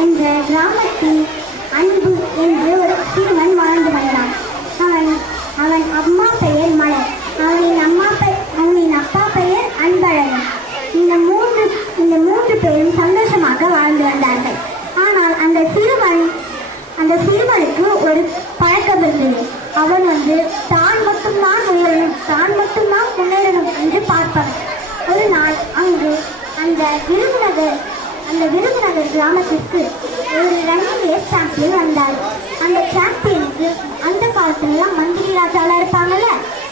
என்ற கிராமத்தில் அன்பு என்று ஒரு சிறுவன் வாழ்ந்து வந்தான். அவன் அம்மா பெயர் மலர், அவனின் அப்பா பெயர் அன்பழகன். இந்த மூன்று பேரும் சந்தோஷமாக வாழ்ந்து வந்தார்கள். ஆனால் அந்த சிறுவனுக்கு ஒரு பழக்கம் இருந்தது. அவன் தான் மட்டும்தான் உயரணும், தான் மட்டும்தான் முன்னேறணும் என்று பார்ப்பான். ஒரு நாள் அங்கு அந்த விருதுநகர் கிராமத்திற்கு ஒரு ரன்னிங் ரேஸ் சாம்பியன் வந்தார். அந்த சாம்பியனுக்கு அந்த காலத்துலலாம் மந்திரி ராஜாலாம் இருப்பாங்கல்ல,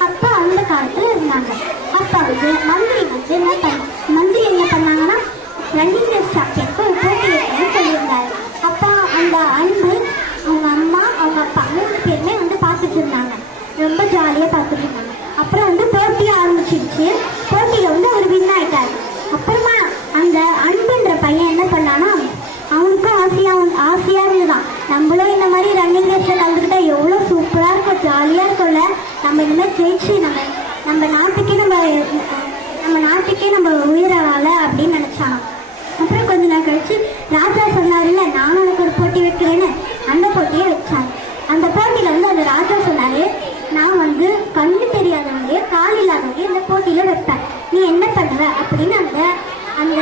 அப்போ அந்த காலத்துல இருந்தாங்க. அப்போ மந்திரி என்ன பண்ணாங்கன்னா ரன்னிங் ரேஸ் சாம்பியனுக்கு ஒரு போட்டி வைக்கணும்னு சொல்லியிருந்தாரு. அப்போ அந்த அன்பு அவங்க அம்மா அவங்க அப்பா 3 பேருமே பார்த்துட்டு இருந்தாங்க. ரொம்ப ஜாலியாக பார்த்துட்டு இருந்தாங்க. அப்புறம் போட்டி ஆரம்பிச்சிருச்சு. போட்டியில் ஒரு வின் ஆயிட்டாரு. அப்புறமா அந்த அன்புன்ற பையன் என்ன பண்ணானா, அவனுக்கும் ஆசையா இருந்துதான், நம்மளும் இந்த மாதிரி ரன்னிங் ரேஸ்ல கலந்துக்கிட்டா எவ்வளோ சூப்பராக இருக்கும், ஜாலியாக இருக்கும்ல, நம்ம இந்த மாதிரி ஜெயிச்சு நம்ம நாட்டுக்கே நம்ம உயிரவால அப்படின்னு நினைச்சாங்க. அப்புறம் கொஞ்ச நாள் கழிச்சு ராஜா சொன்னாருல்ல, நானும் உனக்கு ஒரு போட்டி வைக்கிறேன்னு, அந்த போட்டியை வச்சாங்க. அந்த போட்டியில அந்த ராஜா சொன்னாரு, நான் கண்ணு தெரியாதவங்க கால் இல்லாதவங்க இந்த போட்டியில வைப்பேன், நீ என்ன பண்ணுவ அப்படின்னு அந்த அந்த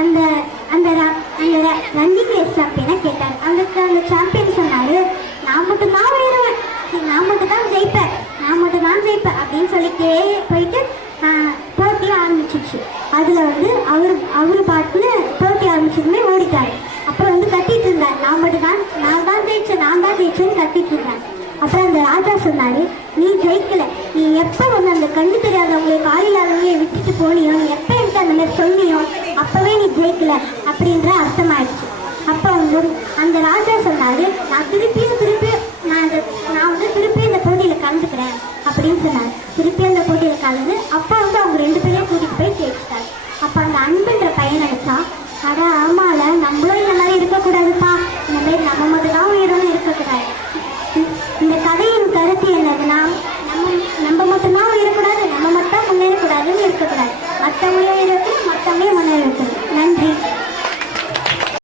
அந்த அந்த ரன்னிங் ரேஸ் சாம்பியனை கேட்டார். அந்த சாம்பியன் சொன்னாரு, நான் மட்டும் தான் உயருவேன், நான் மட்டும் தான் ஜெயிப்பேன் அப்படின்னு சொல்லிட்டே போயிட்டு போட்டி ஆரம்பிச்சிச்சு. அதுல அவரு பாட்டுல போட்டி ஆரம்பிச்சதுமே ஓடிட்டாரு. அப்புறம் கத்திட்டு இருந்தார், நான் தான் ஜெயிச்சேன்னு கத்திட்டு இருந்தார். அப்புறம் அந்த ராஜா சொன்னாரு, நீ ஜெயிக்கல, நீ எப்ப அந்த கண்ணு தெரியாதவங்களை காலில்லாதவங்களை விட்டுட்டு போனியோ, நீ எப்ப எனக்கு அந்த மாதிரி சொன்னியோ அப்பவே நீ ஜெயிக்கல அப்படின்ற அர்த்தமாயிடுச்சு. அப்போ அந்த ராஜா சொன்னாரு, நான் திருப்பி இந்த போட்டியில கலந்துக்கிறேன் அப்படின்னு சொன்னாரு. திருப்பி அந்த போட்டியில கலந்து அப்போ அவங்க 2 பேரையும் கூட்டிட்டு போய் ஜெயிச்சிட்டாரு. அப்ப அந்த அன்புன்ற பையன் நினைச்சா, அட ஆமால நம்மளும்